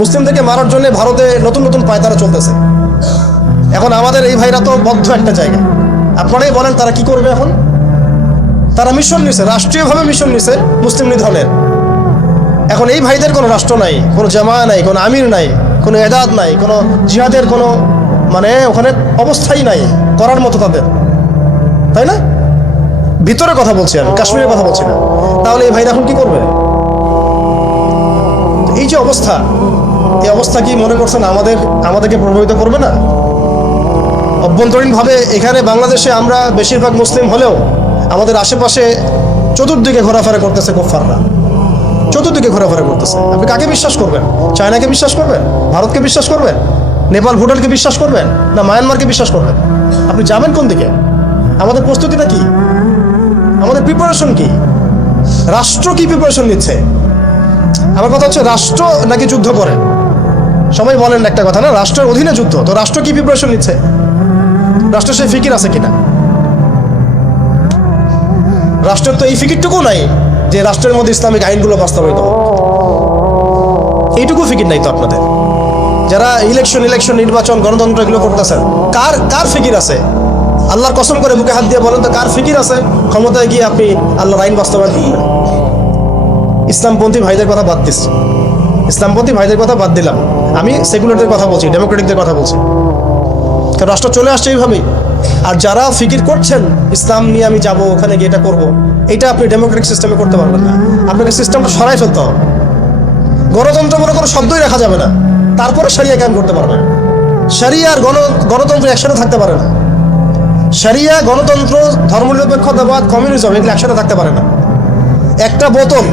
মুসলিমদেরকে মারার জন্য ভারতে নতুন নতুন পায়তারা চলতেছে। এখন আমাদের এই ভাইরা তো বদ্ধ একটা জায়গায়, আপনারাই বলেন তারা কি করবে এখন? তারা মিশন নিছে, রাষ্ট্রীয়ভাবে মিশন নিছে মুসলিম নিধনের। এখন এই ভাইদের কোনো রাষ্ট্র নাই, কোনো জামা নাই, কোনো আমির নাই, কোনো এদাদ নাই, কোনো জিহাদের কোনো মানে ওখানে অবস্থাই নাই করার মতো তাদের, তাই না? ভিতরে কথা বলছি আমি, কাশ্মীরের কথা বলছি না। তাহলে এই ভাইরা এখন কি করবে? এই যে অবস্থা, এই অবস্থা কি মনে করছেন আমাদেরকে প্রভাবিত করবে না? অভ্যন্তরীণভাবে এখানে বাংলাদেশে আমরা বেশিরভাগ মুসলিম হলেও আমাদের আশেপাশে চতুর্দিকে ঘোরাফেরা করতেছে কুফফাররা, চতুর্দিকে ঘোরাফেরা করতেছে। আপনি কাকে বিশ্বাস করবেন? চায়নাকে বিশ্বাস করবেন? ভারতকে বিশ্বাস করবেন? নেপাল ভুটানকে বিশ্বাস করবেন? না মায়ানমারকে বিশ্বাস করবেন? আপনি যাবেন কোন দিকে? আমাদের প্রস্তুতিটা কি? আমাদের প্রিপারেশন কি? রাষ্ট্র কি প্রিপারেশন নিচ্ছে? আমার কথা হচ্ছে রাষ্ট্র নাকি যুদ্ধ করে? সবাই বলেন একটা কথা না, রাষ্ট্রের অধীনে যুদ্ধ। তো রাষ্ট্র কি প্রিপারেশন নিচ্ছে? রাষ্ট্রের সেই ফিকির আছে কিনা? রাষ্ট্রের তো এই ফিকিরটুকু নাই যে রাষ্ট্রের মধ্যে ইসলামিক আইনগুলো বাস্তবায়িত হোক। এইটুকু ফিকির নাই তো আপনাদের। যারা ইলেকশন নির্বাচন গণতন্ত্র এগুলো করতেছেন, কার ফিকির আছে? আল্লাহর কসম করে বুকে হাত দিয়ে বলেন তো, কার ফিকির আছে ক্ষমতায় গিয়ে আপনি আল্লাহর আইন বাস্তবায়ন করবেন? ইসলামপন্থী ভাইদের কথা বাদ দিচ্ছি, ইসলামপন্থী ভাইদের কথা বাদ দিলাম, আমি সেকুলারদের কথা বলছি, ডেমোক্রেটিকদের কথা বলছি। কারণ রাষ্ট্র চলে আসছে এইভাবেই। আর যারা ফিকির করছেন ইসলাম নিয়ে আমি যাব, ওখানে গিয়ে এটা করবো, এটা আপনি ডেমোক্রেটিক সিস্টেমে করতে পারবেন না। আপনাকে সিস্টেমটা সরাই ফেলতে হবে। গণতন্ত্র বলে কোনো শব্দই রাখা যাবে না, তারপরে শরিয়া কায়েম করতে পারবেন। শরিয়া আর গণতন্ত্র একসাথে থাকতে পারে না। শরিয়া, গণতন্ত্র, ধর্মনিরপেক্ষতাবাদ, কমিউনিজম এগুলো একসাথে থাকতে পারে না। একটা বোতল,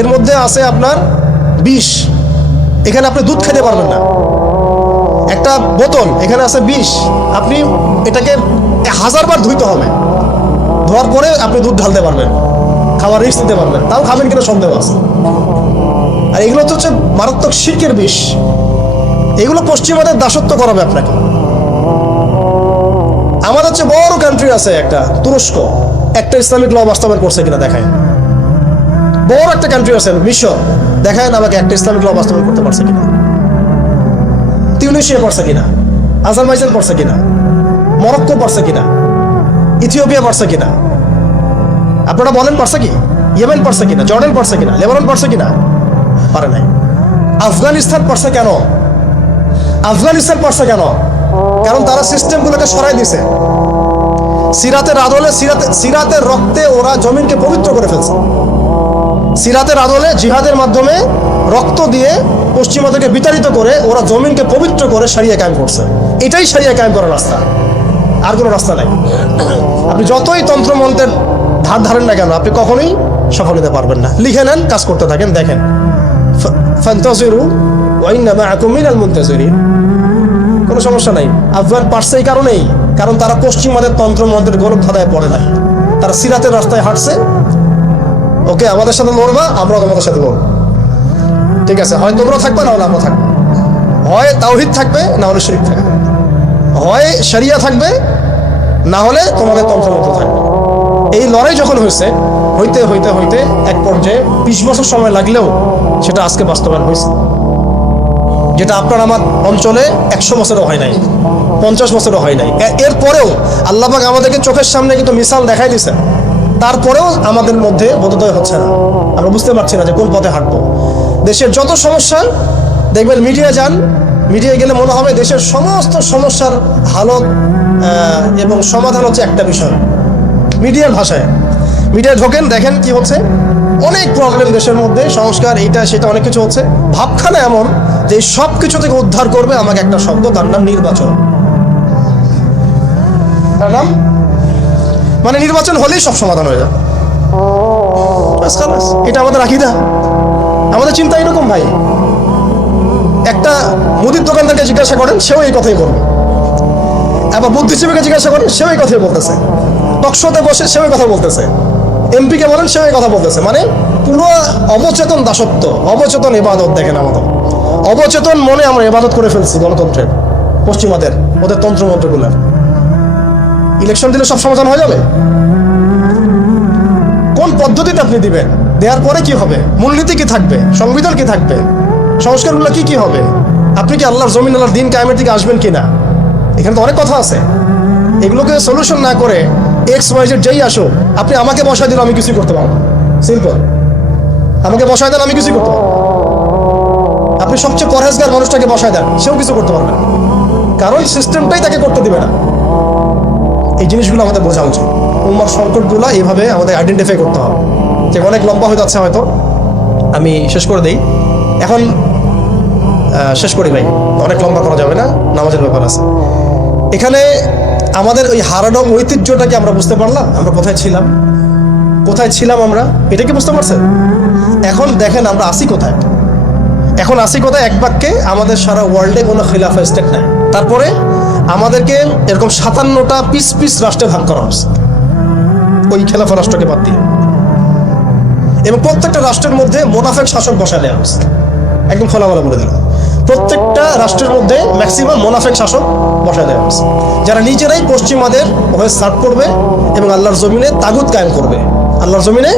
এর মধ্যে আছে আপনার বিষ, এখানে আপনি দুধ খেতে পারবেন না। একটা বোতল, এখানে আছে বিষ, আপনি এটাকে 1000 বার ধুইতে হবে, ধোয়ার পরে আপনি দুধ ঢালতে পারবেন, খাওয়ার রিস্ক নিতে পারবেন। তাও খাবেন কিনা সন্দেহ আছে। আর এগুলো তো হচ্ছে মারাত্মক শিরকের বিষ। এগুলো পশ্চিমাদের দাসত্ব করাবে আপনাকে। আমাদের হচ্ছে বড় কান্ট্রি আছে একটা তুরস্ক, একটা ইসলামিক ল বাস্তবায়ন করছে কিনা দেখায়। বড় একটা কান্ট্রি আছে মিশর, দেখায় না আমাকে একটা ইসলামিক ল বাস্তবায়ন করতে পারছে কিনা। তিউনিসিয়া পারছে কিনা, আজারবাইজান পারছে কিনা, মরক্কো পারছে কিনা, ইথিওপিয়া পারছে কিনা? আপনারা বলেন পারছে কি? ইয়েমেন পারছে কিনা, জর্ডান পারছে কিনা, লেবানন পারছে কিনা? পারে নাই। আফগানিস্তান পারছে কেন? আফগানিস্তান পারছে কেন? কারণ তারা সিস্টেমগুলোকে সরাই দিছে। সিরাতের আদলে, সিরাতের রক্তে ওরা জমিনকে পবিত্র করে ফেলছে। সিরাতের আদলে জিহাদের মাধ্যমে রক্ত দিয়ে পশ্চিমাদেরকে বিতাড়িত করে ওরা জমিনকে পবিত্র করে শরিয়া কায়েম করছে। এটাই শরিয়া কায়েম করার রাস্তা, আর কোনো রাস্তা নাই। আপনি যতই তন্ত্রমন্ত্রের ধার ধারেন না কেন, আপনি কখনোই সফল হতে পারবেন না। লিখে নেন, কাজ করতে থাকেন, দেখেন। ফান্তাজিরু ওয়া ইন্না মাআকুম মিনাল মুনতাজিরিন। কোনো সমস্যা নাই। আফগান পারছে এই কারণেই, কারণ তারা পশ্চিমাদের তন্ত্রমন্ত্রের গলব ধাঁধায় পড়ে নাই। তারা সিরাতের রাস্তায় হাঁটছে। ওকে, আমাদের সাথে লড়বা, আমরাও তোমাদের সাথে লড়বো। ঠিক আছে, হয় তোমরা থাকবে, না হলে আমরা থাকবো। হয় তাওহীদ থাকবে, না হলে শিরক থাকবে। হয় শরিয়া থাকবে, না হলে তোমাদের তন্ত্রমন্ত্র থাকবে। এই লড়াই যখন হইতে এক পর্যায়ে 20 বছর সময় লাগলেও সেটা আজকে বাস্তবায়ন হয়েছে। যেটা আপনার আমার অঞ্চলে 100 বছরও হয় নাই, 50 বছরও হয় নাই। এরপরেও আল্লাহ পাক আমাদেরকে চোখের সামনে কিন্তু মিসাল দেখাই দিছে। তারপরেও আমাদের মধ্যে বোধোদয় হচ্ছে না, আমরা বুঝতে পারছি না যে কোন পথে হাঁটবো। দেশের যত সমস্যা দেখবেন, মিডিয়া যান, মিডিয়ায় গেলে মনে হবে দেশের সমস্ত সমস্যার হালত এবং সমাধান হচ্ছে একটা বিষয়। মিডিয়ার ভাষায় মিডিয়া ঢোকেন, দেখেন কি হচ্ছে। অনেক প্রবলেম দেশের মধ্যে, সংস্কার, এইটা সেটা অনেক কিছু হচ্ছে। ভাবখানা এমন যে সব কিছু থেকে উদ্ধার করবে আমাকে একটা শব্দ, তার নাম নির্বাচন। তার নাম মানে নির্বাচন হলেই সব সমাধান হয়ে যাবে। এটা আমাদের আকীদা, আমাদের চিন্তা এরকম ভাই। একটা মুদির দোকানদারকে জিজ্ঞাসা করেন, সেও এই কথাই বলবে। আবার বুদ্ধিজীবীকে জিজ্ঞাসা করেন, সেও এই কথাই বলতেছে। টকশোতে বসে সেও এই কথা বলতেছে। এমপিকে বলেন, সেও এই কথা বলতেছে। মানে পুরো অবচেতন দাসত্ব, অবচেতন ইবাদত। দেখেন আমাদের অবচেতন মনে আমরা ইবাদত করে ফেলছি গণতন্ত্রের, পশ্চিমাদের, ওদের তন্ত্রমন্ত্রগুলো। ইলেকশন দিলে সব সমাধান হয়ে যাবে? কোন পদ্ধতিতে আপনি দিবেন? দেওয়ার পরে কি হবে? মূলনীতি কি থাকবে? সংবিধান কি থাকবে? সংস্কারগুলো কি কি হবে? আপনি কি আল্লাহর জমিন, আল্লাহর দিন কায়েমের দিকে আসবেন কিনা? এখানে তো অনেক কথা আছে। এগুলোকে সলিউশন না করে XYZ যেই আসো, আপনি আমাকে বসায় দিলে আমি কিছুই করতে পারবো না। সিম্পল, আমাকে বসায় দেন, আমি কিছুই করতে পারবো। আপনি সবচেয়ে পরহেজগার মানুষটাকে বসায় দেন, সেও কিছু করতে পারবে না, কারণ সিস্টেমটাই তাকে করতে দিবে না। এই জিনিসগুলো আমাদের বোঝা উচিত। উম্মার সংকটগুলো এইভাবে আমাদের আইডেন্টিফাই করতে হবে। যে অনেক লম্বা হয়ে যাচ্ছে, হয়তো আমি শেষ করে দিই এখন। শেষ করি ভাই, অনেক লম্বা করা যাবে না, নামাজের ব্যাপার আছে। এখানে আমাদের ওই হারানো ঐতিহ্যটাকে আমরা বুঝতে পারলাম, আমরা কোথায় ছিলাম, কোথায় ছিলাম আমরা, এটা কি বুঝতে পারছেন? এখন দেখেন আমরা আসি কোথায়। এখন আসি কোথায়? এক বাক্যে, আমাদের সারা ওয়ার্ল্ডে কোনো খিলাফা স্টেট নাই। তারপরে আমাদেরকে এরকম 57টা পিস পিস রাষ্ট্রে ভাগ করা হচ্ছে ওই খেলাফা রাষ্ট্রকে বাদ দিয়ে, এবং প্রত্যেকটা রাষ্ট্রের মধ্যে মোনাফেক শাসক বসায় দেওয়া হচ্ছে। একদম খোলামেলা বলে দিল, প্রত্যেকটা রাষ্ট্রের মধ্যে ম্যাক্সিমাম মোনাফেক শাসক বসায় দেওয়া হচ্ছে, যারা নিজেরাই পশ্চিমাদের হয়ে সার্ভ করবে এবং আল্লাহর জমিনে তাগুত কায়েম করবে। আল্লাহর জমিনে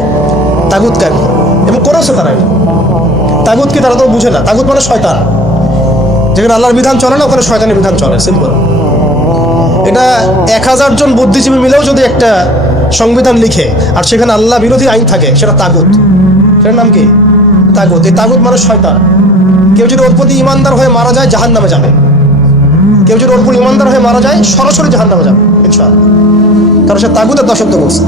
তাগুত কায়েম করবে, এবং করেছে তারা। তাগুত কি তারা তো বুঝে না। তাগুত মানে শয়তান। যেখানে আল্লাহর বিধান চলে না, ওখানে শয়তানের বিধান চলে। সিম্পল। এটা 1000 জন বুদ্ধিজীবী মিলেও যদি একটা সংবিধান লিখে আর সেখানে আল্লাহ বিরোধী আইন থাকে, সেটা তাগুত। সেটার নাম কি? তাগুত। এই তাগুত মানে শয়তান। কেউ যদি ওর প্রতি ইমানদার হয়ে মারা যায়, জাহান্নামে যাবে। কেউ যদি ওর প্রতি ইমানদার হয়ে মারা যায়, সরাসরি জাহান্নামে যাবে ইনশাআল্লাহ, কারণ সে তাগুতের দাসত্ব করছে।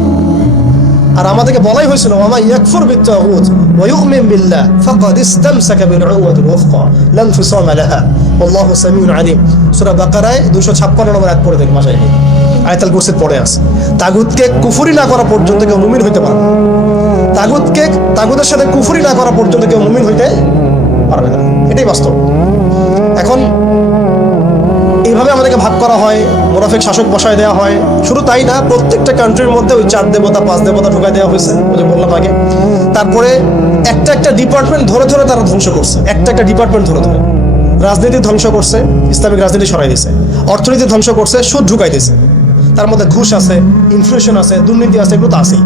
আর আমাদেরকে বলাই হয়েছিল, ওয়া ইয়াকফুর বিত-তাগুত ওয়া ইউমিন বিল্লাহ ফাকাদ ইসতামসাকা বিল-উরওয়াতিল ওয়াথকা লা ইনফিসামা লাহা ওয়াল্লাহু সামিউন আলিম। সূরা বাকারায় 256 নম্বর আয়াত পড়ে দেখুন, মাসায় আয়াতুল কুরসির পড়ে আছে। তাগুতকে কুফরি না করা পর্যন্ত কেউ মুমিন হইতে পারবে না। তাগুতের সাথে কুফরি না করা পর্যন্ত কেউ মুমিন হইতে পারবে না। এটাই বাস্তব। এখন এইভাবে আমাদেরকে ভাগ করা হয়, মোনাফিক শাসক বসায় দেওয়া হয়। শুধু তাই না, প্রত্যেকটা কান্ট্রির মধ্যে ওই 4 দেবতা 5 দেবতা ঢুকাই দেওয়া হয়েছে, ওই যে বললাম আগে। তারপরে একটা একটা ডিপার্টমেন্ট ধরে ধরে তারা ধ্বংস করছে। একটা একটা ডিপার্টমেন্ট ধরে ধরে রাজনীতি ধ্বংস করছে, ইসলামিক রাজনীতি সরাই দিয়েছে। অর্থনীতি ধ্বংস করছে, সুদ ঢুকাই দিয়েছে। তার মধ্যে ঘুষ আছে, ইনফ্লেশন আছে, দুর্নীতি আছে, এগুলো তো আছেই।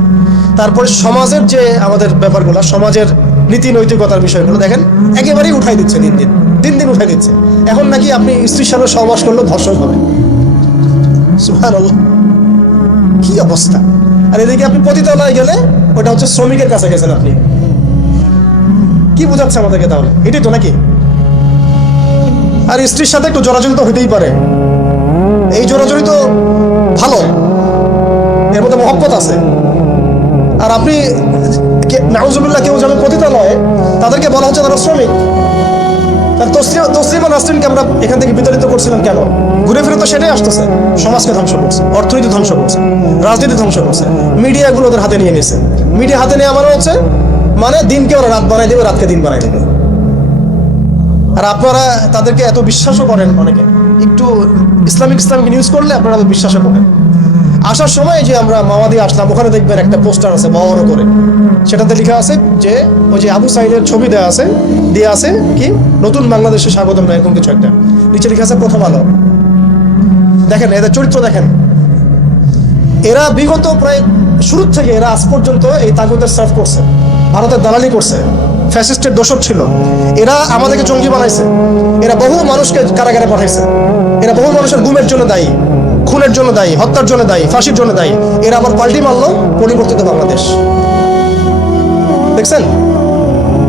তারপরে সমাজের যে আমাদের ব্যাপারগুলো, সমাজের নীতি নৈতিকতার বিষয়গুলো দেখেন একেবারেই উঠাই দিচ্ছে, দিন দিন উঠাই দিচ্ছে। এখন নাকি আপনি স্ত্রীর সাথে সহবাস করলেও ধর্ষণ হবে। সুবহানাল্লাহ, কি অবস্থা! আর এদিকে আপনি পতিতালয়ে গেলে ওটা হচ্ছে শ্রমিকের কাছে গেছেন আপনি। কি বোঝাচ্ছে আমাদেরকে তাহলে? এটাই তো নাকি? আর স্ত্রীর সাথে একটু জোরাজুরি তো হইতেই পারে। এই জোরাজুরি তো ভালো, এর মধ্যে মহব্বত আছে। আর আপনি নাউজুবিল্লাহ কেউ যাবে পতিতালয়ে, তাদেরকে বলা হচ্ছে তারা শ্রমিক। তসলিমা নাসরিনকে আমরা এখান থেকে বিতাড়িত করছিলাম কেন? ঘুরে ফিরে তো সেটাই আসতেছে। সমাজকে ধ্বংস করছে, অর্থনীতি ধ্বংস করছে, রাজনীতি ধ্বংস করছে, মিডিয়াগুলো ওদের হাতে নিয়ে নিয়েছে। মিডিয়া হাতে নেওয়া মানে হচ্ছে দিনকে ওরা রাত বানাই দেবে, রাতকে দিন বানাই দেবে। আর আপনারা তাদেরকে এত বিশ্বাসও করেন, অনেকে একটু ইসলামিক নিউজ করলে আপনারা বিশ্বাসও করেন। আসার সময় যে আমরা মাওয়াদি আসলাম, ওখানে দেখবেন একটা পোস্টার আছে বড় করে, সেটাতে লেখা আছে যে ওই যে আবু সাইদের ছবি দেওয়া আছে কি নতুন বাংলাদেশে স্বাগতম না, এরকম কিছু একটা। নিচে লেখা আছে প্রথম আলো। দেখেন এদের চরিত্র দেখেন। এরা বিগত প্রায় শুরু থেকে এরা আজ পর্যন্ত এই তাগুতের সার্ভ করছে, ভারতের দালালি করছে, ফ্যাসিস্টের দোষক ছিল। এরা আমাদেরকে জঙ্গি বানাইছে। এরা বহু মানুষকে কারাগারে পাঠাইছে। এরা বহু মানুষের গুমের জন্য দায়ী, খুনের জন্য দায়ী, হত্যার জন্য দায়ী, ফাঁসির জন্য দায়ী। এরা আবার পাল্টি মারলো পরিবর্তিত বাংলাদেশ। দেখছেন?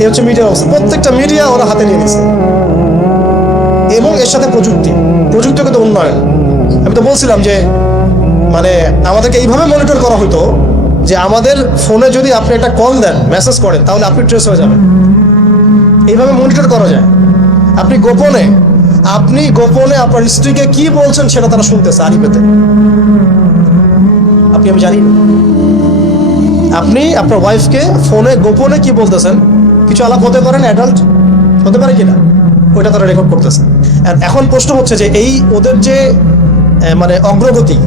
এই হচ্ছে মিডিয়ার অবস্থা। প্রত্যেকটা মিডিয়া ওরা হাতে নিয়ে নিয়েছে, এবং এর সাথে প্রযুক্তিগত উন্নয়ন। আমি তো বলছিলাম যে আমাদেরকে এইভাবে মনিটর করা হতো যে আমাদের ফোনে যদি আপনি একটা কল দেন, মেসেজ করেন, তাহলে আপনি ট্রেস হয়ে যাবেন। এইভাবে মনিটর করা যায়। আপনি গোপনে আপনার স্ত্রীকে কি বলছেন সেটা তারা শুনতেছে আরিফেতে। আমি জানি আপনি আপনার ওয়াইফকে ফোনে গোপনে কি বলতেছেন, কিছু আলাপ হতে পারেন, অ্যাডাল্ট হতে পারে কিনা, ওইটা তারা রেকর্ড করতেছে। এখন প্রশ্ন হচ্ছে যে এই ওদের যে অগ্রগতি,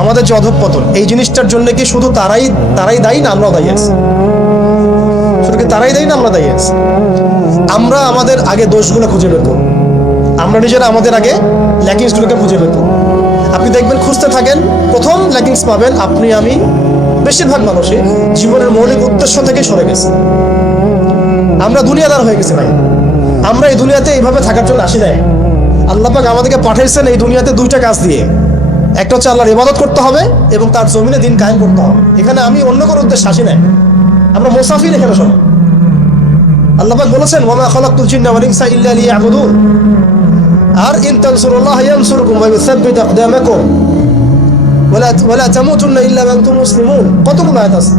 আমাদের যে অধঃপতন, এই জিনিসটার জন্য কি শুধু তারাই দায়ী না আমরাও দায়ী আছি? শুধু কি তারাই দায়ী না আমরা দায়ী আছি? আমরা আমাদের আগে দোষগুলো খুঁজে বের করব। আমরা নিজেরা আমাদের আগে ল্যাকিংসগুলোকে খুঁজে বের করব। আপনি দেখবেন, খুঁজতে থাকেন, প্রথম ল্যাকিংস পাবেন আপনি, আমি, বেশিরভাগ মানুষই জীবনের মৌলিক উদ্দেশ্য থেকে সরে গেছে। আমরা দুনিয়াদার হয়ে গেছি ভাই। আমরা এই দুনিয়াতে এইভাবে থাকার জন্য আসি নাই। আল্লাহ পাক আমাদেরকে পাঠাইছেন এই দুনিয়াতে দুইটা কাজ দিয়ে। একটা হচ্ছে আল্লাহর ইবাদত করতে হবে এবং তার জমিনে দিন কায়েম করতে হবে। এখানে আমি অন্য কোনো উদ্দেশ্যে আসি নাই, আমরা মুসাফির এখানে সবাই। আল্লাহ পাক বলেছেন ওয়া মা খালাকতুল জিন্না ওয়াল ইনসা ইল্লা লিয়াবুদুন, আর ইন তানসুরুল্লাহ ইয়ানসুরকুম ওয়া ইউসাব্বিত আকদামাকুম ওয়া লা তামুতুন্না ইল্লা ওয়া আনতুম মুসলিমুন। কতগুলো আয়াত আছে।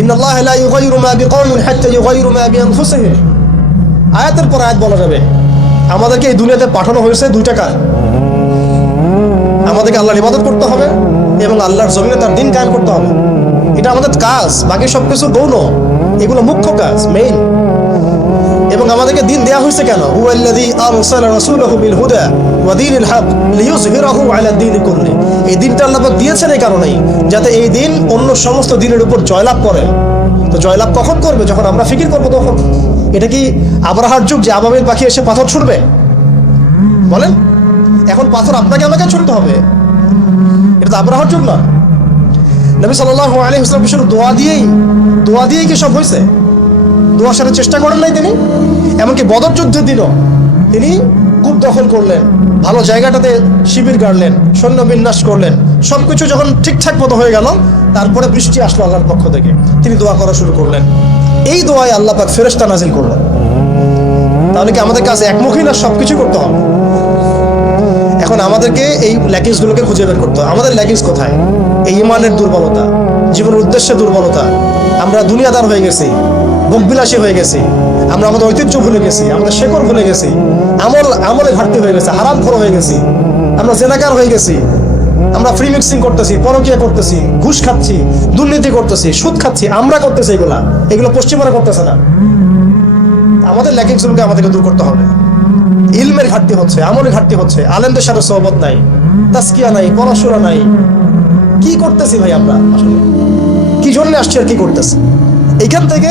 ইন্নাল্লাহা লা ইউগাইয়িরু মা বিকওমিন হাত্তা ইউগাইয়িরু মা বিআনফুসিহিম। আয়াতের পর আয়াত বলা যাবে আমাদেরকে এই দুনিয়াতে পাঠানো হয়েছে দুইটা কাজ। আমাদেরকে আল্লাহর ইবাদত করতে হবে এবং আল্লাহর জমিনে তার দিন কায়েম করতে হবে। এটা আমাদের কাজ, বাকি সবকিছু গৌণ, এগুলো মুখ্য কাজ, মেইন। এবং আমাদেরকে দিন দেয়া হয়েছে কেন? হুয়াল্লাযী আরসালা রাসূলাহু বিল হুদা ওয়া দীনিল হক লিইয়ুযহিরাহু আলা দীনি কুল্লি। এই দিনটা আল্লাহ পাক দিয়েছেন এই কারণেই যাতে এই দিন অন্য সমস্ত দিনের উপর জয়লাভ করে। তো জয়লাভ কখন করবে? যখন আমরা ফিকির করবো তখন। এটা কি আবরাহার যুগ যে আবাবিল পাখি এসে পাথর ছুড়বে? বলেন, এখন পাথর আপনাকে আমাকে ছুড়তে হবে? এটা তো আবরাহার যুগ না। নবী সাল্লাল্লাহু আলাইহি ওয়াসাল্লাম শুধু দোয়া দিয়েই কি সব হয়েছে? দোয়া সাথে চেষ্টা করেন নাই তিনি? এমনকি বদর যুদ্ধের দিনও তিনি কূপ দখল করলেন, ভালো জায়গাটাতে শিবির গাড়লেন, সৈন্য বিন্যাস করলেন। সবকিছু যখন ঠিকঠাক মতো হয়ে গেল, তারপরে বৃষ্টি আসলো আল্লাহর পক্ষ থেকে, তিনি দোয়া করা শুরু করলেন। এই দোয়ায় আল্লাহ পাক ফেরেশতা নাজিল করলেন। তাহলে কি আমাদের কাছে একমুখী না সবকিছু করতে হবে? এখন আমাদেরকে এই ল্যাকিংসগুলোকে খুঁজে বের করতে হবে। আমাদের ল্যাকিংস কোথায়? এই ইমানের দুর্বলতা, জীবনের উদ্দেশ্যে দুর্বলতা। আমরা দুনিয়াদার হয়ে গেছি, ভোগবিলাসী হয়ে গেছি, আমরা আমাদের ঐতিহ্য ভুলে গেছি, আমাদের শেকড় ভুলে গেছি, আমলে ঘাটতি হয়ে গেছে, হারামখোর হয়ে গেছি, আমরা জেনাকার হয়ে গেছি, আমরা ফ্রি মিক্সিং করতেছি, পরকীয়া করতেছি, ঘুষ খাচ্ছি, দুর্নীতি করতেছি, সুদ খাচ্ছি। আমরা করতেছি এগুলো পশ্চিমারা করতেছে না। আমাদের ল্যাকিংসগুলোকে আমাদেরকে দূর করতে হবে। ইলমের ঘাটতি হচ্ছে, আমলের ঘাটতি হচ্ছে, আলেমদের সাথে সোহবত নাই, তাসকিয়া নাই, পড়াশোনা নাই। কি করতেছি ভাই আমরা? আসলে কি জন্য আসছি আর কি করতেছি? এইখান থেকে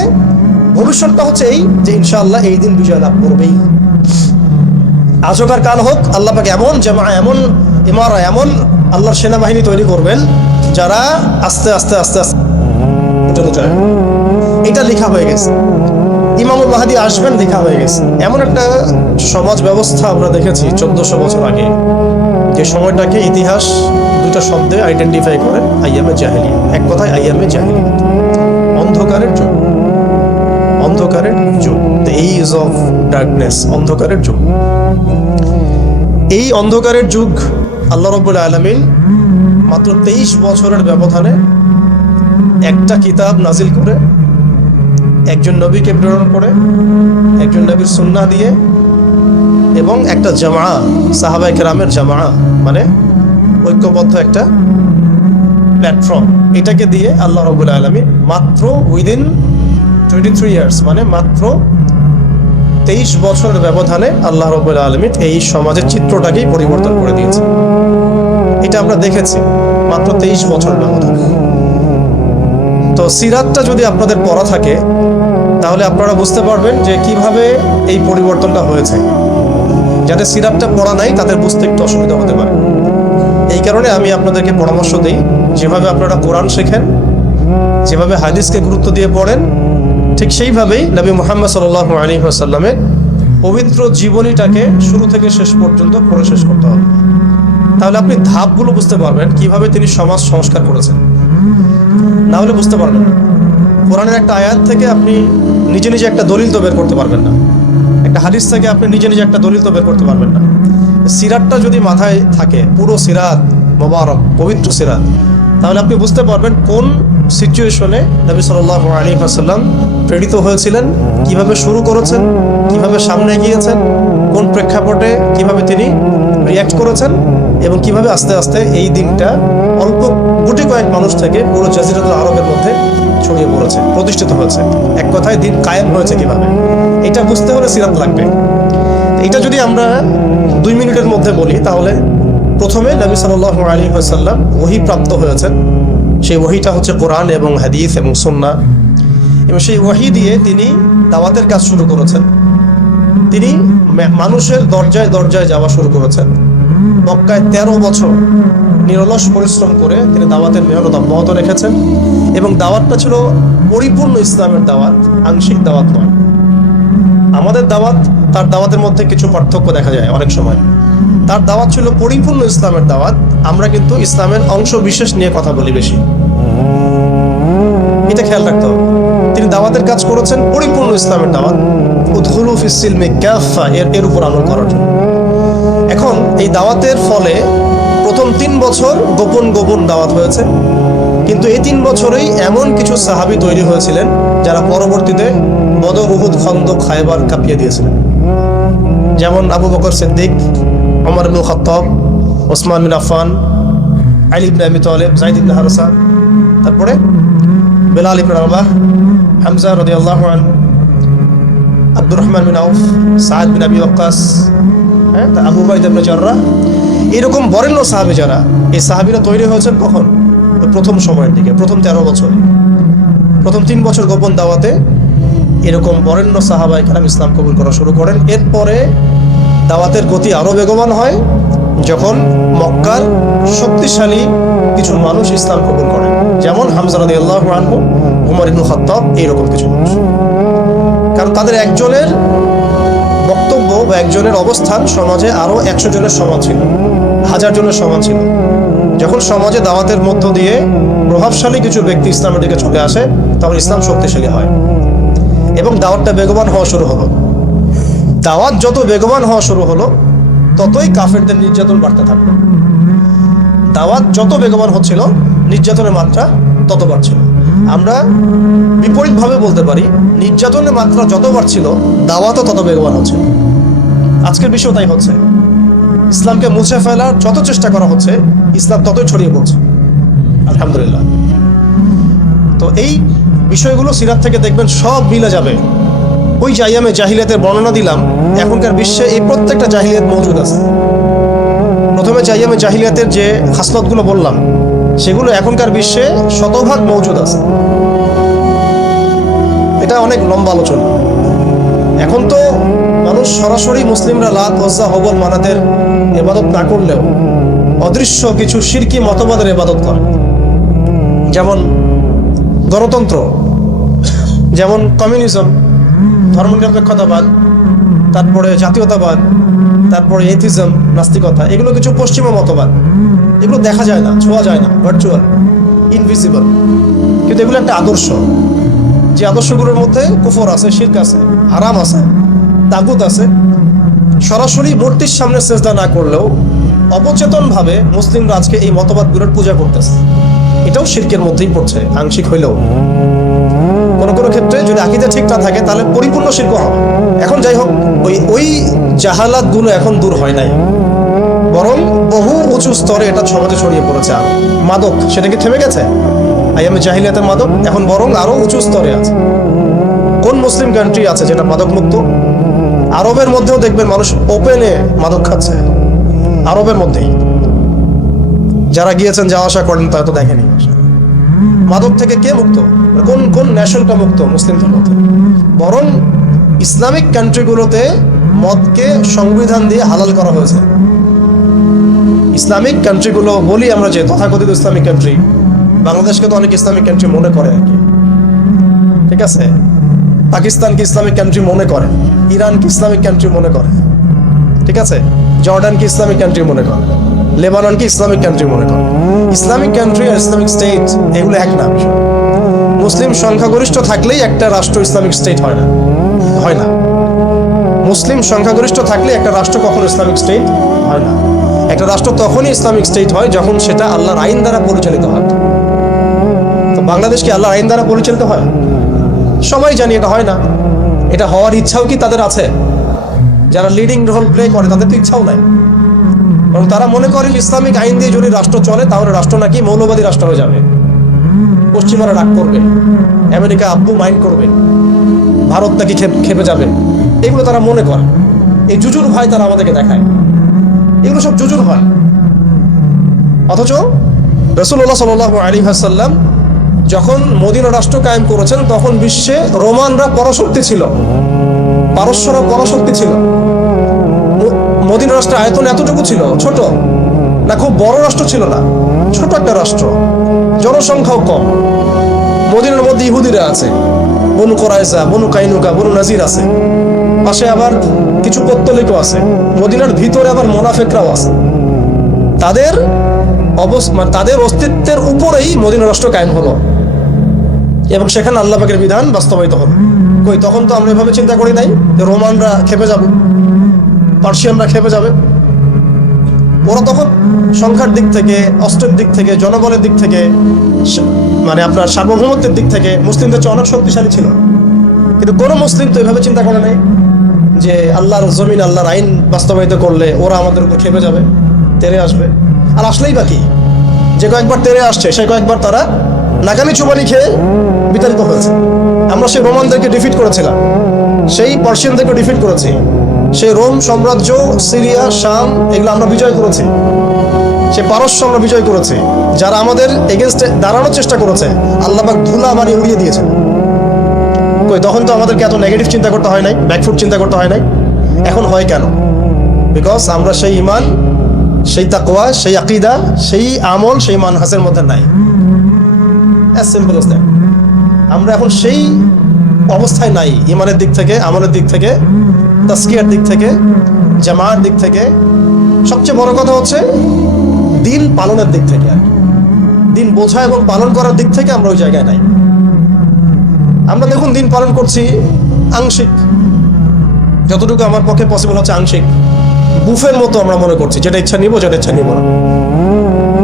ভবিষ্যৎটা হচ্ছে এই যে ইনশাআল্লাহ এই দিন বিজয় লাভ করবেই। আজকার কাল হোক, আল্লাহ পাক এমন জামা, এমন ইমারা, এমন আল্লাহর সেনাবাহিনী তৈরি করবেন যারা আস্তে আস্তে আস্তে আস্তে যায়। এটা লেখা হয়ে গেছে, ইমামুল মাহদী আসবেন, লেখা হয়ে গেছে। এমন একটা সমাজ ব্যবস্থা আমরা দেখেছি 1400 বছর আগে, যে সময়টাকে ইতিহাস দুটো শব্দে আইডেন্টিফাই করে, আইয়ামে জাহেলিয়া। এক কথায় আইয়ামে জাহেলিয়া, অন্ধকারের যুগ, অন্ধকারের যুগ, দ্য এজ অফ ডার্কনেস, অন্ধকারের যুগ। এই অন্ধকারের যুগ আল্লাহ রাব্বুল আলামিন মাত্র 23 বছরের ব্যবধানে একটা কিতাব নাজিল করে, একজন নবীকে প্রেরণ করে, একজন নবীর সুন্নাহ দিয়ে, এবং একটা জামা, সাহাবায়ে কেরামের জামা, মানে ঐক্যবদ্ধ একটা প্ল্যাটফর্ম, এটাকে দিয়ে আল্লাহ রাব্বুল আলামিন মাত্র উইদিন 23 ইয়ার্স, মানে মাত্র 23 বছরের ব্যবধানে আল্লাহ রাব্বুল আলামিন এই সমাজের চিত্রটাকেই পরিবর্তন করে দিয়েছে। এটা আমরা দেখেছি মাত্র 23 বছরের ব্যবধানে। তো সিরাতটা যদি আপনাদের পড়া থাকে তাহলে আপনারা বুঝতে পারবেন যে কিভাবে এই পরিবর্তনটা হয়েছে। যাদের সিরাতটা পড়া নাই তাদের বুঝতে একটু অসুবিধা হতে পারে। এই কারণে আমি আপনাদেরকে পরামর্শ দিই, যেভাবে আপনারা কোরআন শেখেন, যেভাবে হাদিসকে গুরুত্ব দিয়ে পড়েন, ঠিক সেইভাবেই নবী মুহাম্মদ সাল্লাল্লাহু আলাইহি ওয়াসাল্লামের পবিত্র জীবনীটাকে শুরু থেকে শেষ পর্যন্ত পড়ে শেষ করতে হবে। তাহলে আপনি ধাপগুলো বুঝতে পারবেন কিভাবে তিনি সমাজ সংস্কার করেছেন। না হলে বুঝতে পারবেন না। কোরআনের একটা আয়াত থেকে আপনি নিজে নিজে একটা দলিল তো বের করতে পারবেন না, একটা হাদিস থেকে আপনি নিজে নিজে একটা দলিল তো বের করতে পারবেন না। সিরাতটা যদি মাথায় থাকে, পুরো সিরাত মোবারক, পবিত্র সিরাত, তাহলে আপনি বুঝতে পারবেন কোন সিচুয়েশনে নবী সাল্লাল্লাহু আলাইহি ওয়াসাল্লাম প্রেরিত হয়েছিলেন, কিভাবে শুরু করেছেন, কিভাবে সামনে গিয়েছেন, কোন প্রেক্ষাপটে কিভাবে তিনি রিয়্যাক্ট করেছেন, এবং কিভাবে আস্তে আস্তে এই দিনটা অল্প গুটি কয়েক মানুষ থেকে পুরো জাজিরাতুল আরবের মধ্যে ছড়িয়ে পড়েছে, প্রতিষ্ঠিত হয়েছে। এক কথায় দিন কায়েম হয়েছে কিভাবে, এটা বুঝতে হলে সিরাত লাগবে। এটা যদি আমরা 2 মিনিটের মধ্যে বলি, তাহলে প্রথমে নবী সাল্লাল্লাহু আলাইহি ওয়াসাল্লাম ওহী প্রাপ্ত হয়েছেন। সেই ওহীটা হচ্ছে কোরআন এবং হাদিস এবং সুন্নাহ, এবং সেই ওহী দিয়ে তিনি দাওয়াতের কাজ শুরু করেছেন। তিনি মানুষের দরজায় দরজায় যাওয়া শুরু করেছেন। মক্কায় 13 বছর নিরলস পরিশ্রম করে তিনি দাওয়াতের মেহনত অব্যাহত রেখেছেন, এবং দাওয়াতটা ছিল পরিপূর্ণ ইসলামের দাওয়াত, আংশিক দাওয়াত নয়। আমাদের দাওয়াত তার দাওয়াতের মধ্যে কিছু পার্থক্য দেখা যায় অনেক সময়। তার দাওয়াত ছিল পরিপূর্ণ ইসলামের দাওয়াত, আমরা কিন্তু ইসলামের অংশ বিশেষ নিয়ে কথা বলি বেশি। এটা খেয়াল রাখতে হবে। তিনি দাওয়াতের কাজ করেছেন পরিপূর্ণ ইসলামের দাওয়াত, উদখুলু ফিস সিলমি কাফা, এর উপর আমল করার জন্য। এখন এই দাওয়াতের ফলে প্রথম 3 বছর গোপন গোপন দাওয়াত হয়েছে, কিন্তু এই 3 বছরেই এমন কিছু সাহাবী তৈরি হয়েছিলেন যারা পরবর্তীতে বদর, উহুদ, খন্দক, খায়বার কাঁপিয়ে দিয়েছিলেন। যেমন আবু বকর সিদ্দিক, ওমর ইবনে খাত্তাব, ওসমান বিন আফফান, আলী ইবনে আবি তালেব, যায়েদ ইবনে হারেসা, তারপরে বেলাল ইবনে রাবাহ, হামজা রাদিয়াল্লাহু আনহু, আব্দুর রহমান বিন আউফ, সাদ বিন আবি ওয়াক্কাস, আবু উবাইদা ইবনে জাররাহ, এরকম বরেণ্য সাহাবী যারা, এই সাহাবীরা তৈরি হয়েছেন কখন? প্রথম সময়ের দিকে, প্রথম 13 বছরে, প্রথম 3 বছর গোপন দাওয়াতে এরকম বরেণ্য সাহাবায়ে কেরাম ইসলাম কবুল করা শুরু করেন। এরপরে দাওয়াতের গতি আরো বেগবান হয় যখন মক্কার শক্তিশালী কিছু মানুষ ইসলাম কবুল করেন, যেমন হামজা রাদিয়াল্লাহু আনহু, ওমর ইবনে খাত্তাব, এইরকম কিছু মানুষ। কারণ তাদের একজনের বক্তব্য বা একজনের অবস্থান সমাজে আরো 100 জনের সমান ছিল, 1000 জনের সমান ছিল। যখন সমাজে দাওয়াতের মধ্য দিয়ে প্রভাবশালী কিছু ব্যক্তি ইসলামের দিকে চলে আসে, তখন ইসলাম শক্তিশালী হয় এবং দাওয়াতটা বেগবান হওয়া শুরু হলো। দাওয়াত যত বেগবান হওয়া শুরু হলো, ততই কাফেরদের নির্যাতন বাড়তে থাকলো। দাওয়াত যত বেগবান হচ্ছিল, নির্যাতনের মাত্রা তত বাড়ছিল। আমরা বিপরীতভাবে বলতে পারি, নির্যাতনের মাত্রা যত বাড়ছিল, দাওয়াতও তত বেগবান হচ্ছিল। আজকের বিষয় তাই হচ্ছে। ইসলামকে মুছে ফেলার যত চেষ্টা করা হচ্ছে, ইসলাম ততই ছড়িয়ে পড়ছে, আলহামদুলিল্লাহ। তো এই বিষয়গুলো সিরাত থেকে দেখবেন সব মিলে যাবে। ওই যে আইয়ামে জাহিলিয়াতের বর্ণনা দিলাম, এখনকার বিশ্বে এই প্রত্যেকটা জাহিলিয়াত মজুদ আছে। প্রথমে যে আইয়ামে জাহিলিয়াতের যে খাসলতগুলো বললাম, সেগুলো এখনকার বিশ্বে শতভাগ মজুদ আছে। এটা অনেক লম্বা আলোচনা। এখন তো মানুষ সরাসরি মুসলিমরা লাত, উজ্জা, হবল, মানাতের ইবাদত না করলেও অদৃশ্য কিছু শিরকি মতবাদের ইবাদত করে, যেমন গণতন্ত্র, যেমন কমিউনিজম, ধর্মনিরপেক্ষতাবাদ, তারপরে জাতীয়তাবাদ, তারপরে এথিজম, নাস্তিকতা। এগুলো কিছু পশ্চিমা মতবাদ। এগুলো দেখা যায় না, ছোঁয়া যায় না, ভার্চুয়াল, ইনভিজিবল, কিন্তু এগুলো একটা আদর্শ। যে আদর্শগুলোর মধ্যে কুফর আছে, শিরক আছে, হারাম আছে, তাগুত আছে। সরাসরি মূর্তির সামনে সেজদা না করলেও অবচেতনভাবে মুসলিমরা আজকে এই মতবাদগুলোর পূজা করতেছে। এটাও শিরকের মধ্যেই পড়ছে, আংশিক হইলেও। কোনো কোনো ক্ষেত্রে যদি আকীদা ঠিক না থাকে, তাহলে পরিপূর্ণ শিরক হবে। এখন যাই হোক, ওই জাহালাতগুলো এখন দূর হয় নাই, বরং বহু উঁচু স্তরে এটা সমাজে ছড়িয়ে পড়েছে। আর মাদক, সেটা কি থেমে গেছে? আইয়ামে জাহিলিয়াতের মাদক এখন বরং আরো উঁচু স্তরে আছে। কোন মুসলিম কান্ট্রি আছে যেটা মাদক মুক্ত? আরবের মধ্যেও দেখবেন মানুষ ওপেনে মাদক খাচ্ছে, আরবের মধ্যেই। যারা গিয়েছেন, যাওয়া আসা করেন, তারা তো দেখেনি মাদক থেকে কে মুক্ত, কোন কোন ন্যাশনটা মুক্ত মুসলিমদের মধ্যে। বরং ইসলামিক কান্ট্রিগুলোতে মদকে সংবিধান দিয়ে হালাল করা হয়েছে। ইসলামিক কান্ট্রিগুলো বলি আমরা, যে তথাকথিত ইসলামিক কান্ট্রি, বাংলাদেশকে তো অনেক ইসলামিক কান্ট্রি মনে করে আর কি, ঠিক আছে? পাকিস্তানকে ইসলামিক কান্ট্রি মনে করে, ইরানকে ইসলামিক কান্ট্রি মনে করে, ঠিক আছে? জর্ডানকে ইসলামিক কান্ট্রি মনে করে, লেবাননকে ইসলামিক কান্ট্রি মনে করে। ইসলামিক কান্ট্রি আর ইসলামিক স্টেট এগুলো এক না। মুসলিম সংখ্যাগরিষ্ঠ থাকলেই একটা রাষ্ট্র ইসলামিক স্টেট হয় না, হয় না। মুসলিম সংখ্যাগরিষ্ঠ থাকলে একটা রাষ্ট্র কখনো ইসলামিক স্টেট হয় না। একটা রাষ্ট্র তখনই ইসলামিক স্টেট হয় যখন সেটা আল্লাহর আইন দ্বারা পরিচালিত হয়। তো বাংলাদেশ কি আল্লাহর আইন দ্বারা পরিচালিত হয়? সবাই জানি এটা হয় না। এটা হওয়ার ইচ্ছাও কি তাদের আছে? যারা লিডিং রোল প্লে করে, তাদের তো ইচ্ছাও নাই। এবং তারা মনে করে ইসলামিক আইন দিয়ে যদি রাষ্ট্র চলে, তাহলে রাষ্ট্র নাকি মৌলবাদী রাষ্ট্র হয়ে যাবে, পশ্চিমারা রাগ করবে, আমেরিকা আব্বু মাইন্ড করবে, ভারত নাকি খেপে যাবে। এগুলো তারা মনে করে। এই জুজুর ভয় তারা আমাদেরকে দেখায়। এগুলো সব জুজুর ভয়। অথচ রাসূলুল্লাহ সাল্লাল্লাহু আলাইহি ওয়াসাল্লাম যখন মদিনা রাষ্ট্র কায়েম করেছেন, তখন বিশ্বে রোমানরা পরাশক্তি ছিল, পারস্যরা পরাশক্তি ছিল। মদিনা রাষ্ট্রের আয়তন এতটুকু ছিল, ছোট না, খুব বড় রাষ্ট্র ছিল না, ছোট একটা রাষ্ট্র, জনসংখ্যাও কম। মদিনার মধ্যে ইহুদিরা আছে, বনু কুরাইজা, বনু কাইনুকা, বনু নাজির আছে, পাশে আবার কিছু পত্তলিকও আছে, মদিনার ভিতরে আবার মোনাফেকরাও আছে। তাদের তাদের অস্তিত্বের উপরেই মদিনা রাষ্ট্র কায়েম হলো এবং সেখানে আল্লাহ পাকের বিধান বাস্তবায়িত হলো। কই তখন তো আমরা এভাবে চিন্তা করি নাই যে রোমানরা খেপে যাবে, পার্সিয়ানরা খেপে যাবে। ওরা তখন সংখ্যার দিক থেকে, অস্ত্রের দিক থেকে, জনবলের দিক থেকে, মানে আপনার সার্বভৌমত্বের দিক থেকে মুসলিমদের চেয়ে অনেক শক্তিশালী ছিল। কিন্তু কোনো মুসলিম তো এভাবে চিন্তা করে নাই যে আল্লাহর জমিন, আল্লাহর আইন বাস্তবায়িত করলে ওরা আমাদের উপর খেপে যাবে, তেরে আসবে। আর আসলেই বাকি যে কয়েকবার তেরে আসছে সেই কয়েকবার তারা নাকানি চুবানি খেয়ে বিতাড়িত হয়েছে। আমরা সেই রোমানদেরকে ডিফিট করেছিলাম, সেই পার্সিয়ানদেরকে ডিফিট করেছি, সেই রোম সাম্রাজ্য, সিরিয়া, শাম এগুলো আমরা বিজয় করেছি, সে পারস্য আমরা বিজয় করেছি। যারা আমাদের এগেনস্টে দাঁড়ানোর চেষ্টা করেছে আল্লাহ পাক ধুলা মারি উড়িয়ে দিয়েছেন। কই তখন তো আমাদেরকে এত নেগেটিভ চিন্তা করতে হয় নাই, ব্যাকফুট চিন্তা করতে হয় নাই। এখন হয় কেন? বিকজ আমরা সেই ইমান, সেই তাকওয়া, সেই আকীদা, সেই আমল, সেই মানহাজের মধ্যে নাই। As simple as that. আমরা এখন সেই অবস্থায় নাই, ইমানের দিক থেকে, আমলের দিক থেকে, তাসকিয়ার দিক থেকে, জামাতের দিক থেকে, সবচেয়ে বড় কথা হচ্ছে দিন পালনের দিক থেকে, দিন বোঝা এবং পালন করার দিক থেকে আমরা ওই জায়গায় নাই। আমরা দেখুন দিন পালন করছি আংশিক, যতটুকু আমার পক্ষে পসিবল হচ্ছে আংশিক, বুফের মতো আমরা মনে করছি, যেটা ইচ্ছা নিব, যেটা ইচ্ছা নিব না।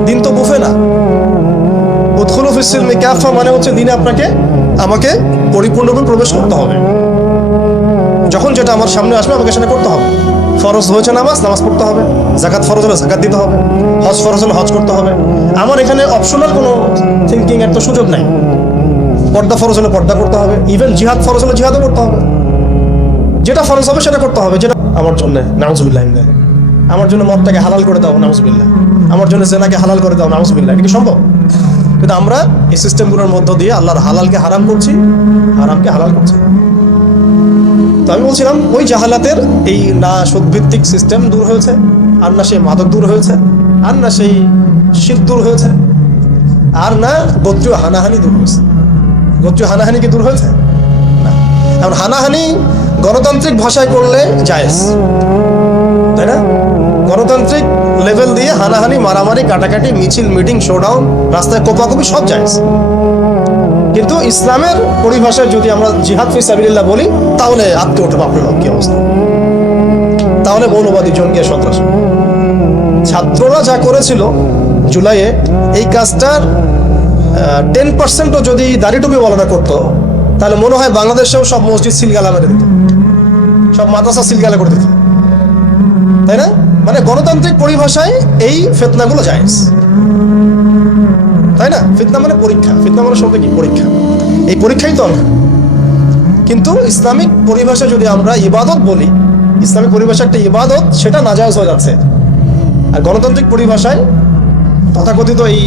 দিন তো বুফে না। উদখুলু ফিস-সিলমি কাফা মানে হচ্ছে দিনে আমাকে পরিপূর্ণরূপে প্রবেশ করতে হবে। যখন যেটা আমার সামনে আসবে আমাকে সেটা করতে হবে। ফরজ হয়েছে নামাজ পড়তে হবে, যাকাত ফরজ হলে যাকাত দিতে হবে, হজ ফরজ হলে হজ করতে হবে। আমার এখানে অপশনাল কোনো থিঙ্কিং এর তো সুযোগ নাই। পর্দা ফরজ হলে পর্দা করতে হবে, ইভেন জিহাদ ফরজ হলে জিহাদও করতে হবে। যেটা ফরজ হবে সেটা করতে হবে। যেটা আমার জন্য নাউজুবিল্লাহ, আমার জন্য মদটাকে হালাল করে দাও, নাউজুবিল্লাহ, আমার জন্য জেনাকে হালাল করে দাও, নাউজুবিল্লাহ, এটা কি সম্ভব? কিন্তু আমরা এই সিস্টেমগুলোর মধ্য দিয়ে আল্লাহর হালালকে হারাম করছি, হারামকে হালাল করছি। তো আমি বলছিলাম ওই জাহালাতের এই না সুদভিত্তিক সিস্টেম দূর হয়েছে, আর না সেই মাদক দূর হয়েছে, আর না সেই শিরক দূর হয়েছে, আর না গোত্রীয় হানাহানি দূর হয়েছে। গোত্রীয় হানাহানি কি দূর হয়েছে? না। এখন হানাহানি গণতান্ত্রিক ভাষায় করলে জায়েজ, তাই না? গণতান্ত্রিক লেভেল দিয়ে হানাহানি, মারামারি, কাটাকাটি, মিছিল, মিটিং, শোডাউন, রাস্তায় কোপাকুপি সব জায়েজ। কিন্তু ইসলামের পরিভাষায় যদি আমরা জিহাদ ফি সাবিলিল্লাহ বলি তাহলে আটকে ওঠে বাপরে বাপ কি অবস্থা, তাহলে মৌলবাদী জঙ্গি সন্ত্রাস। ছাত্ররা যা করেছিল জুলাইয়ে, এই কাজটার 10%ও যদি দাড়িটুপি বলাটা করতো তাহলে মনে হয় বাংলাদেশেও সব মসজিদ সিলগালা মেরে দিত, সব মাদ্রাসা সিলগালা করে দিত, তাই না? মানে গণতান্ত্রিক পরিভাষায় এই ফিতনাগুলো জায়েজ, তাই না? ফিতনা মানে পরীক্ষা, ফিতনা মানে শব্দ কি? পরীক্ষা। এই পরীক্ষাই তো আমরা। কিন্তু ইসলামিক পরিভাষায় যদি আমরা ইবাদত বলি, ইসলামিক পরিভাষা একটা ইবাদত, সেটা নাজায়েজ হয়ে যাচ্ছে। আর গণতান্ত্রিক পরিভাষায় তথাকথিত এই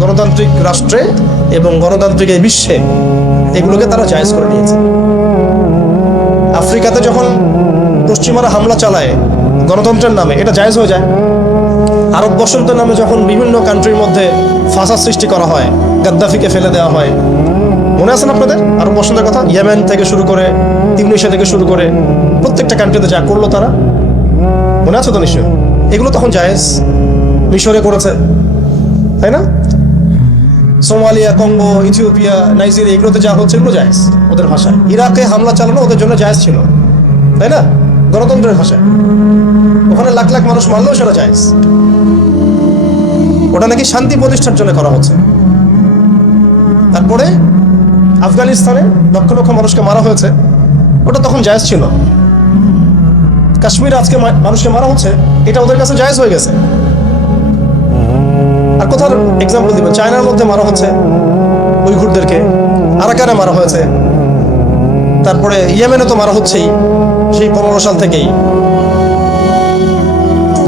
গণতান্ত্রিক রাষ্ট্রে এবং গণতান্ত্রিক এই বিশ্বে এগুলোকে তারা জায়েজ করে নিয়েছে। আফ্রিকাতে যখন পশ্চিমারা হামলা চালায় গণতন্ত্রের নামে, এটা জায়েজ হয়ে যায়। আরব বসন্তের নামে যখন বিভিন্ন কান্ট্রির মধ্যে ফাসাদ সৃষ্টি করা হয়, গাদ্দাফিকে ফেলে দেওয়া হয়, মনে আছে না আপনাদের আরব বসন্তের কথা? ইয়েমেন থেকে শুরু করে, তিউনিসিয়া থেকে শুরু করে প্রত্যেকটা কান্ট্রিতে যা করলো তারা, মনে আছে তো নিশ্চয়? এগুলো তখন জায়েজ। মিশরে করেছে, তাই না? সোমালিয়া, কঙ্গো, ইথিওপিয়া, নাইজেরিয়া, এগুলোতে যা হচ্ছে এগুলো জায়েজ ওদের ভাষায়। ইরাকে হামলা চালানো ওদের জন্য জায়েজ ছিল, তাই না? গণতন্ত্রের ভাষায়। ওখানে লাখ লাখ মানুষ মারলেও সেটা জায়েজ। ওটা নাকি শান্তি প্রতিষ্ঠার জন্য করা হচ্ছে। তারপরে আফগানিস্তানে লক্ষ লক্ষ মানুষকে মারা হয়েছে, ওটা তখন জায়েজ ছিল। কাশ্মীরে আজকে মানুষকে মারা হচ্ছে, এটা ওদের কাছে জায়েজ হয়ে গেছে। আর কোথাও এক্সাম্পল দিব, চায়নার মধ্যে মারা হচ্ছে উইঘুরদেরকে, আরাকানে মারা হয়েছে, তারপরে ইয়েমেনে তো মারা হচ্ছেই সেই 15 সাল থেকেই,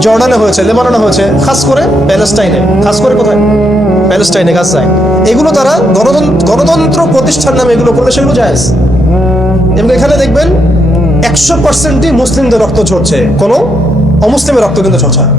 জর্ডানে হয়েছে, লেবাননে হয়েছে, খাস করে প্যালেস্টাইনে, খাস করে কোথায়? প্যালেস্টাইনে, গাজায়। এগুলো তারা গণতন্ত্র প্রতিষ্ঠার নামে এগুলো করলে সেগুলো জায়েজ। এবং এখানে দেখবেন 100%ই মুসলিমদের রক্ত ঝরছে, কোনো অমুসলিমের রক্ত কিন্তু ঝরছে না।